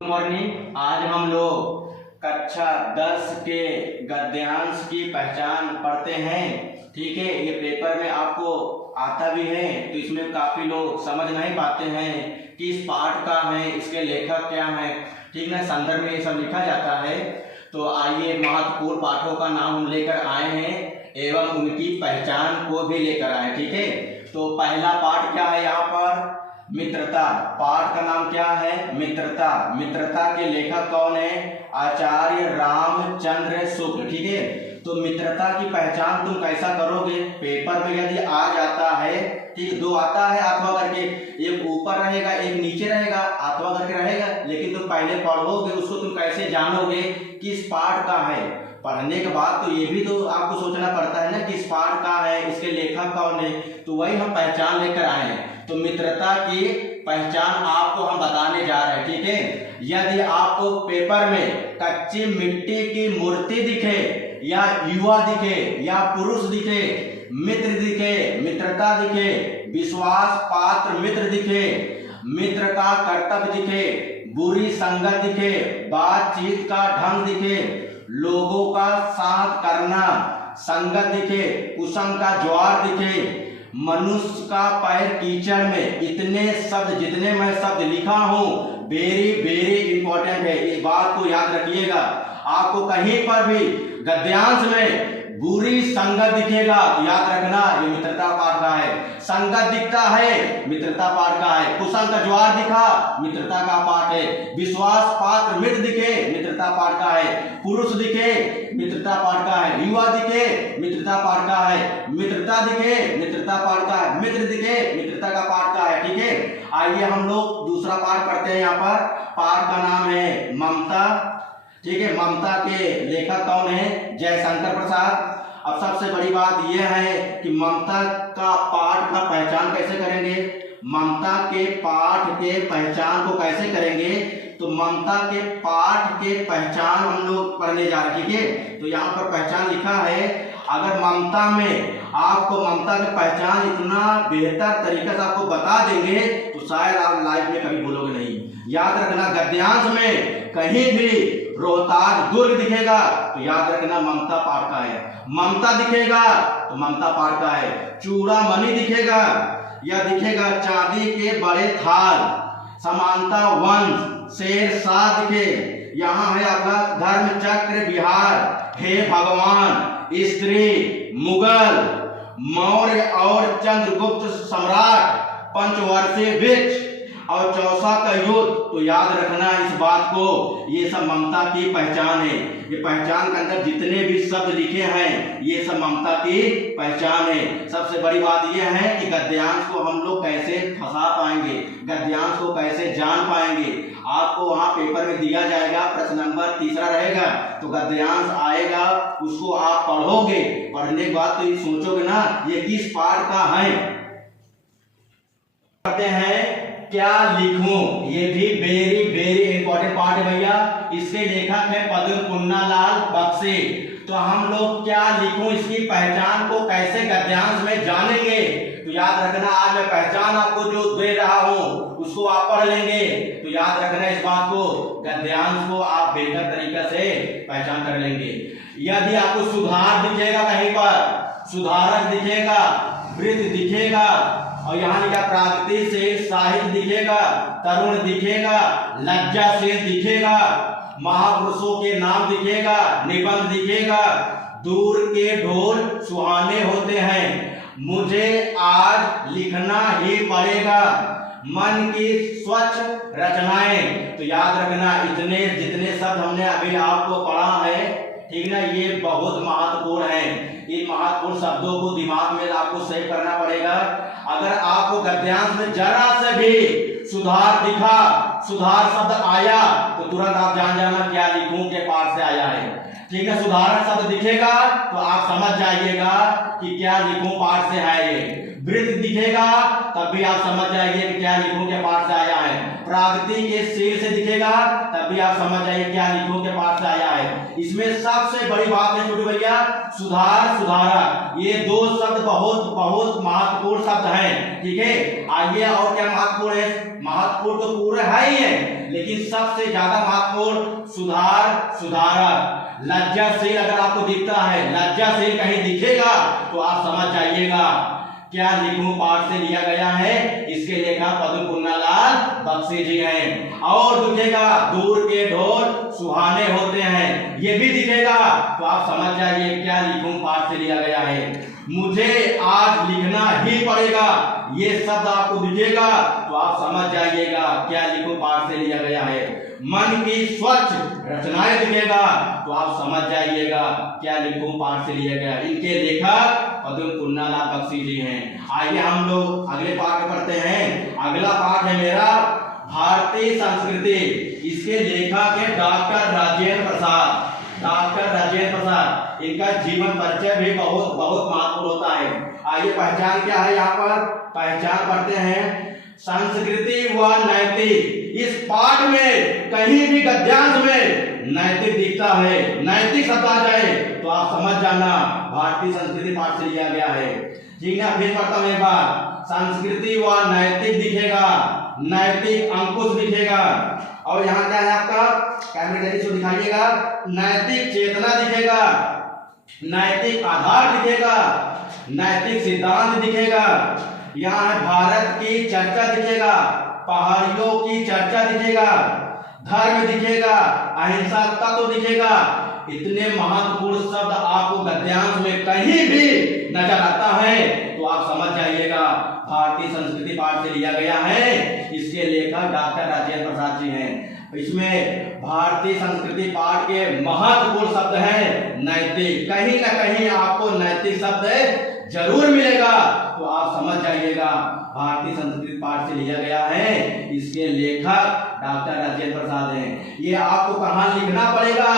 Good morning. आज हम लोग कक्षा 10 के गद्यांश की पहचान पढ़ते हैं। ठीक है, ये पेपर में आपको आता भी है, तो इसमें काफी लोग समझ नहीं पाते हैं कि इस पाठ का है, इसके लेखक क्या है। ठीक ना, संदर्भ में ये सब लिखा जाता है। तो आइए महत्वपूर्ण पाठों का नाम हम लेकर आए हैं एवं उनकी पहचान को भी लेकर आए। ठीक है, तो पहला पाठ क्या है यहाँ पर? मित्रता। पाठ का नाम क्या है? मित्रता। मित्रता के लेखक कौन है? आचार्य रामचंद्र शुक्ल। ठीक है, तो मित्रता की पहचान तुम कैसा करोगे? पेपर में यदि आ जाता है, ठीक, दो आता है अथवा करके, एक ऊपर रहेगा एक नीचे रहेगा, अथवा करके रहेगा, लेकिन तुम पहले पढ़ोगे उसको, तुम कैसे जानोगे किस पाठ का है? पढ़ने के बाद तो ये भी तो आपको सोचना पड़ता है ना कि इस पाठ का है, इसके लेखक कौन है। तो वही हम पहचान लेकर आए हैं। तो मित्रता की पहचान आपको हम बताने जा रहे हैं। ठीक है, यदि आपको पेपर में कच्ची मिट्टी की मूर्ति दिखे या युवा दिखे या पुरुष दिखे, मित्र दिखे, मित्रता दिखे, विश्वास पात्र मित्र दिखे, मित्र का कर्तव्य दिखे, बुरी संगत दिखे, बातचीत का ढंग दिखे, लोगों का साथ करना संगत दिखे, कुसंग का ज्वार दिखे, मनुष्य का पैर कीचड़ में, इतने शब्द जितने मैं शब्द लिखा हूं वेरी वेरी इंपॉर्टेंट है। इस बात को याद रखिएगा। आपको कहीं पर भी गद्यांश में बुरी संगत दिखेगा तो याद रखना ये मित्रता पाठ का है। संगत दिखता है, मित्रता पाठ का है। कुसंग का ज्वार दिखा, मित्रता का पाठ है। विश्वास पात्र मित्र दिखे, मित्रता पाठ का है। पुरुष दिखे, मित्रता पाठ का है। युवा दिखे, मित्रता पाठ का है। मित्रता दिखे, मित्रता पाठ का है। मित्र दिखे, मित्रता का पाठ का है। ठीक है, आइए हम लोग दूसरा पाठ पढ़ते हैं। यहाँ पर पाठ का नाम है ममता। ठीक है, ममता के लेखक कौन है? जयशंकर प्रसाद। अब सबसे बड़ी बात यह है कि ममता का पाठ का पहचान कैसे करेंगे? ममता के पाठ के पहचान को कैसे करेंगे? तो ममता के पाठ के पहचान हम लोग पढ़ने जा रहे हैं। ठीक है, तो यहाँ पर पहचान लिखा है। अगर ममता में आपको ममता की पहचान इतना बेहतर तरीके से आपको बता देंगे तो शायद आप लाइफ में कभी भूलोगे नहीं। याद रखना, गद्यांश में कहीं भी रोहतास दुर्ग दिखेगा तो याद रखना ममता पाठ का है। ममता दिखेगा तो ममता पाठ का है। चूड़ामणि दिखेगा या दिखेगा चांदी के बड़े थाल, समानता वंश, शेरशाह दिखे, यहाँ है अपना धर्म चक्र विहार, हे भगवान, स्त्री, मुगल, मौर्य और चंद्रगुप्त सम्राट, पंचवर्षीय वृक्ष और चौसा का युद्ध। तो याद रखना इस बात को, ये सब ममता की पहचान है। ये पहचान के अंदर जितने भी शब्द लिखे हैं ये सब ममता की पहचान है। सबसे बड़ी बात यह है कि गद्यांश को हम लोग कैसे फंसा पाएंगे, गद्यांश को कैसे जान पाएंगे। आपको वहां पेपर में दिया जाएगा, प्रश्न नंबर 3 रहेगा, तो गद्यांश आएगा, उसको आप पढ़ोगे। पढ़ने के बाद तो ये सोचोगे ना ये किस पाठ का है। करते हैं क्या लिखूं, ये भी वेरी वेरी इंपॉर्टेंट पार्ट है भैया। इसके लेखक है पद्म पुन्नालाल बख्शी। तो हम लोग क्या लिखूं, इसकी पहचान को कैसे गद्यांश में जानेंगे? तो याद रखना, आज मैं पहचान आपको जो दे रहा हूं उसको आप पढ़ लेंगे। तो याद रखना इस बात को, गद्यांश को आप बेहतर तरीके से पहचान कर लेंगे। यदि आपको सुधार दिखेगा, कहीं पर सुधारक दिखेगा, वृत्त दिखेगा, और यहाँ लिखा प्रागतिक से साहित्य दिखेगा, तरुण दिखेगा, लज्जाशील दिखेगा, महापुरुषों के नाम दिखेगा, निबंध दिखेगा, दूर के ढोल सुहाने होते हैं, मुझे आज लिखना ही पड़ेगा, मन की स्वच्छ रचनाएं। तो याद रखना इतने जितने शब्द हमने अभी आपको पढ़ा है, ठीक ना, ये बहुत महत्वपूर्ण है। इन महत्वपूर्ण शब्दों को दिमाग में आपको सेव करना पड़ेगा। अगर आपको गद्यांश में जरा से भी सुधार दिखा, सुधार शब्द आया, तो तुरंत आप जान जाना क्या लिखूं के पाठ से आया है। ठीक है, सुधारक शब्द दिखेगा तो आप समझ जाइएगा कि क्या लिखूं पाठ से है ये। वृत्त दिखेगा तब भी आप समझ जाएंगे कि क्या लिखूं के पाठ से आया है। प्राकृति के शेर से दिखेगा तब भी आप समझ जाइए क्या लिखूं के पाठ से आया है। इसमें सबसे बड़ी बात है छोटे भैया, सुधार सुधारक, ये दो शब्द बहुत बहुत महत्वपूर्ण शब्द हैं, ठीक है। आइए और क्या महत्वपूर्ण है, महत्वपूर्ण तो पूरे है ही है, लेकिन सबसे ज्यादा महत्वपूर्ण सुधार सुधारक। लज्जाशील अगर आपको दिखता है, लज्जाशील कहीं दिखेगा तो आप समझ जाइएगा क्या लिखूं पाठ से लिया गया है। इसके लेखक पद्म पुन्नालाल बख्शी जी हैं। और दिखेगा दूर के ढोल सुहाने होते हैं, ये भी दिखेगा तो आप समझ जाइए क्या लिखूं पाठ से लिया गया है। मुझे आज लिखना ही पड़ेगा, ये शब्द आपको दिखेगा तो आप समझ जाइएगा क्या लिखूं पाठ से लिया गया है। मन की स्वच्छ रचनाएं दिखेगा तो आप समझ जाइएगा क्या लिखूं पाठ से लिया गया। इनके लेखक पद्म पुन्नालाल बख्शी जी हैं। आइए हम लोग अगले पाठ में पढ़ते हैं। अगला पाठ है मेरा भारतीय संस्कृति। इसके लेखक है डॉक्टर राजेंद्र प्रसाद। डॉक्टर राजेंद्र प्रसाद, इनका जीवन परिचय भी बहुत बहुत महत्वपूर्ण होता है। आइए पहचान क्या है, यहाँ पर पहचान पढ़ते हैं। संस्कृति व नैतिक, इस पाठ में कहीं भी गद्यांश में नैतिक दिखता है, नैतिक शब्द आ जाए तो आप समझ जाना भारतीय संस्कृति पाठ से लिया गया है, ठीक है। फिर पढ़ता हूं एक बार, संस्कृति व नैतिक दिखेगा, नैतिक अंकुश दिखेगा। और यहाँ क्या है आपका, कैमरे जल्दी से दिखाइएगा, नैतिक चेतना दिखेगा, नैतिक आधार दिखेगा, नैतिक सिद्धांत दिखेगा। यहाँ है भारत की चर्चा दिखेगा, पहाड़ियों की चर्चा दिखेगा, धर्म दिखेगा, अहिंसा तत्व दिखेगा। इतने महत्वपूर्ण शब्द आपको गद्यांश में कहीं भी नजर आता है तो आप समझ जाइएगा भारतीय संस्कृति पाठ से लिया गया है। इसके लेखक डॉक्टर राजेंद्र प्रसाद जी हैं। इसमें भारतीय संस्कृति पाठ के महत्वपूर्ण शब्द हैं नैतिक, कहीं ना कहीं आपको नैतिक शब्द जरूर मिलेगा तो आप समझ जाइएगा भारतीय संस्कृति पाठ से लिया गया है। इसके लेखक डॉक्टर राजेंद्र प्रसाद हैं। ये आपको कहाँ लिखना पड़ेगा,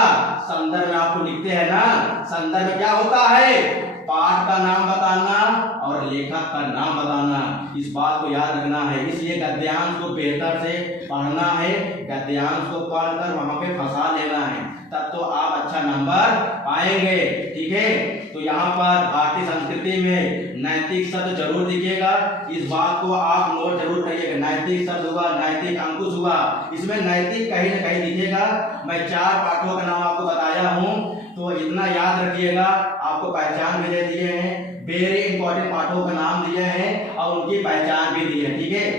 संदर्भ में आपको लिखते हैं ना, संदर्भ में क्या होता है, पाठ का नाम बताना और लेखक का नाम बताना, इस बात को याद रखना है। इसलिए गद्यांश को बेहतर से पढ़ना है, गद्यांश को पढ़कर वहां पे फंसा लेना है, तब तो आप अच्छा नंबर पाएंगे, ठीक है। तो यहाँ पर भारतीय संस्कृति में नैतिक शब्द जरूर दिखेगा, इस बात को आप नोट जरूर करिएगा। नैतिक शब्द हुआ, नैतिक अंकुश हुआ, इसमें नैतिक कहीं ना कहीं दिखेगा। मैं 4 पाठों का नाम आपको बताया हूँ तो इतना याद रखिएगा। आपको पहचान भी दे दिए हैं, वेरी इंपॉर्टेंट पाठों का नाम दिए हैं और उनकी पहचान भी दी है, ठीक है।